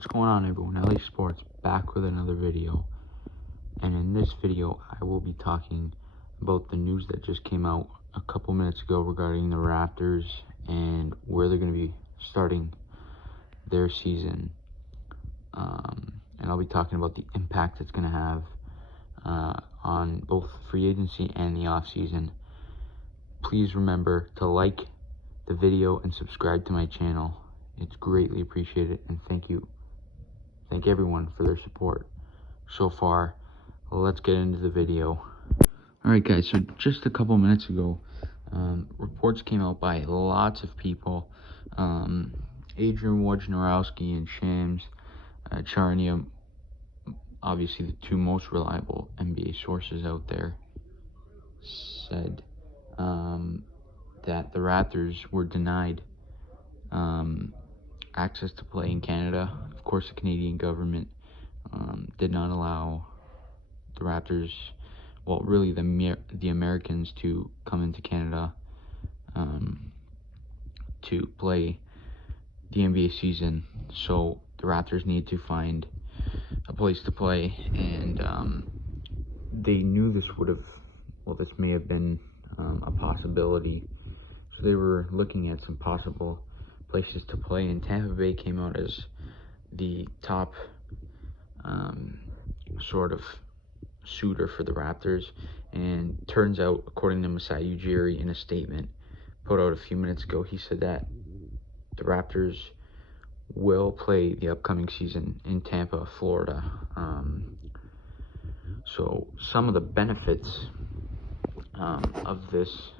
What's going on, everyone? LA Sports back with another video, and in this video I will be talking about the news that just came out a couple minutes ago regarding the Raptors and where they're going to be starting their season, and I'll be talking about the impact it's going to have on both free agency and the off season. Please remember to like the video and subscribe to my channel. It's greatly appreciated, and thank everyone for their support so far. Let's get into the video. Alright guys, so just a couple minutes ago, reports came out by lots of people, Adrian Wojnarowski and Shams Charania, obviously the two most reliable NBA sources out there, said that the Raptors were denied access to play in Canada. Of course, the Canadian government did not allow the Raptors, well, really the Americans, to come into Canada to play the NBA season. So the Raptors need to find a place to play, and they knew this this may have been a possibility. So they were looking at some possible places to play, and Tampa Bay came out as the top sort of suitor for the Raptors. And turns out, according to Masai Ujiri, in a statement put out a few minutes ago, he said that the Raptors will play the upcoming season in Tampa, Florida. So some of the benefits of this,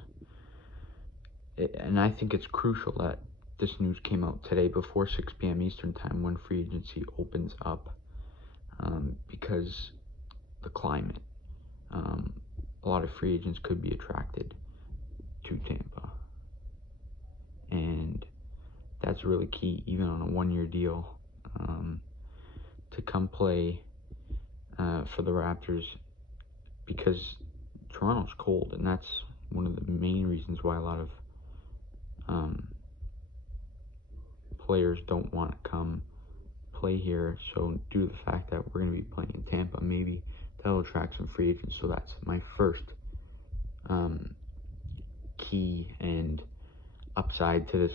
and I think it's crucial that this news came out today before 6 p.m. Eastern time when free agency opens up, because the climate, a lot of free agents could be attracted to Tampa, and that's really key, even on a one-year deal, to come play for the Raptors, because Toronto's cold, and that's one of the main reasons why a lot of players don't want to come play here. So due to the fact that we're going to be playing in Tampa, maybe that'll attract some free agents. So that's my first key and upside to this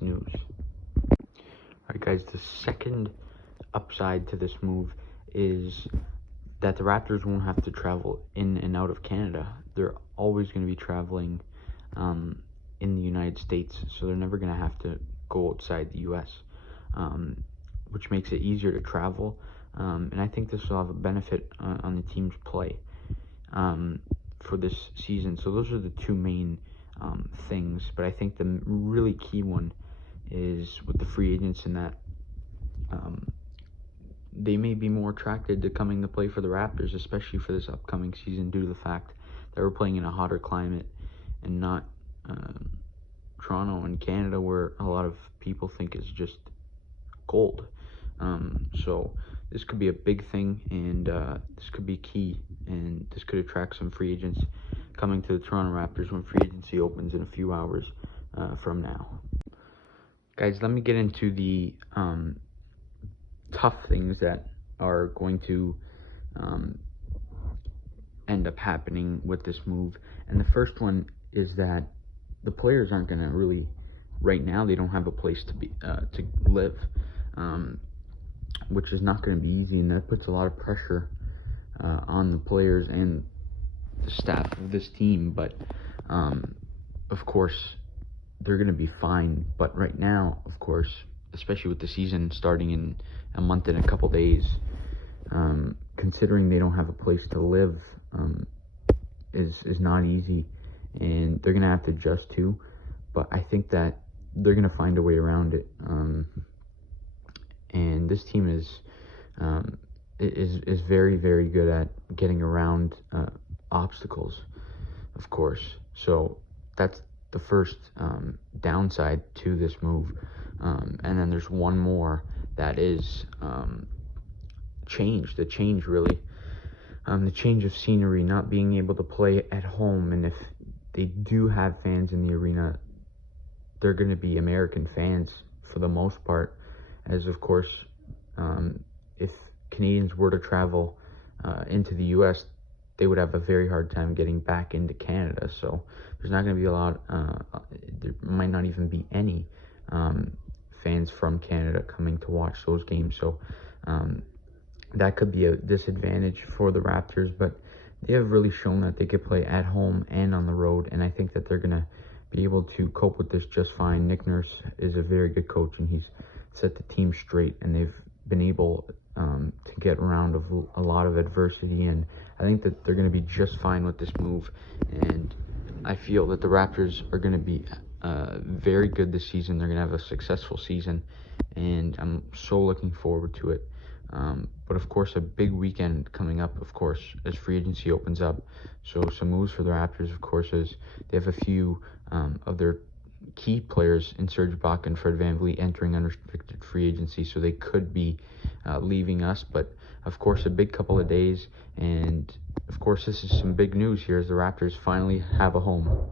news. Alright guys, the second upside to this move is that the Raptors won't have to travel in and out of Canada. They're always going to be traveling in the United States, so they're never going to have to go outside the U.S., which makes it easier to travel, and I think this will have a benefit on the team's play for this season. So those are the two main things, but I think the really key one is with the free agents, in that they may be more attracted to coming to play for the Raptors, especially for this upcoming season, due to the fact that we're playing in a hotter climate and not Toronto and Canada, where a lot of people think is just cold. So this could be a big thing, and this could be key, and this could attract some free agents coming to the Toronto Raptors when free agency opens in a few hours from now. Guys, let me get into the tough things that are going to end up happening with this move. And the first one is that the players aren't going to really, right now, they don't have a place to live, which is not going to be easy, and that puts a lot of pressure on the players and the staff of this team. But of course, they're going to be fine. But right now, of course, especially with the season starting in a month and a couple days, considering they don't have a place to live, is not easy, and they're going to have to adjust too. But I think that they're going to find a way around it, and this team is very, very good at getting around obstacles, of course. So that's the first downside to this move, and then there's one more that is the change of scenery, not being able to play at home. And if they do have fans in the arena, they're going to be American fans for the most part, as of course, if Canadians were to travel into the U.S., they would have a very hard time getting back into Canada. So there's not going to be a lot, there might not even be any fans from Canada coming to watch those games. So that could be a disadvantage for the Raptors, but they have really shown that they could play at home and on the road, and I think that they're going to be able to cope with this just fine. Nick Nurse is a very good coach, and he's set the team straight, and they've been able to get around a lot of adversity, and I think that they're going to be just fine with this move, and I feel that the Raptors are going to be very good this season. They're going to have a successful season, and I'm so looking forward to it. But of course, a big weekend coming up, of course, as free agency opens up. So some moves for the Raptors, of course, is they have a few of their key players in Serge Ibaka and Fred VanVleet entering unrestricted free agency, so they could be leaving us. But of course, a big couple of days, and of course, this is some big news here as the Raptors finally have a home.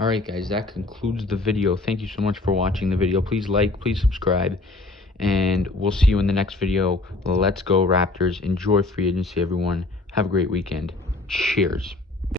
Alright guys, that concludes the video. Thank you so much for watching the video. Please like, please subscribe, and we'll see you in the next video. Let's go Raptors. Enjoy free agency, everyone. Have a great weekend. Cheers.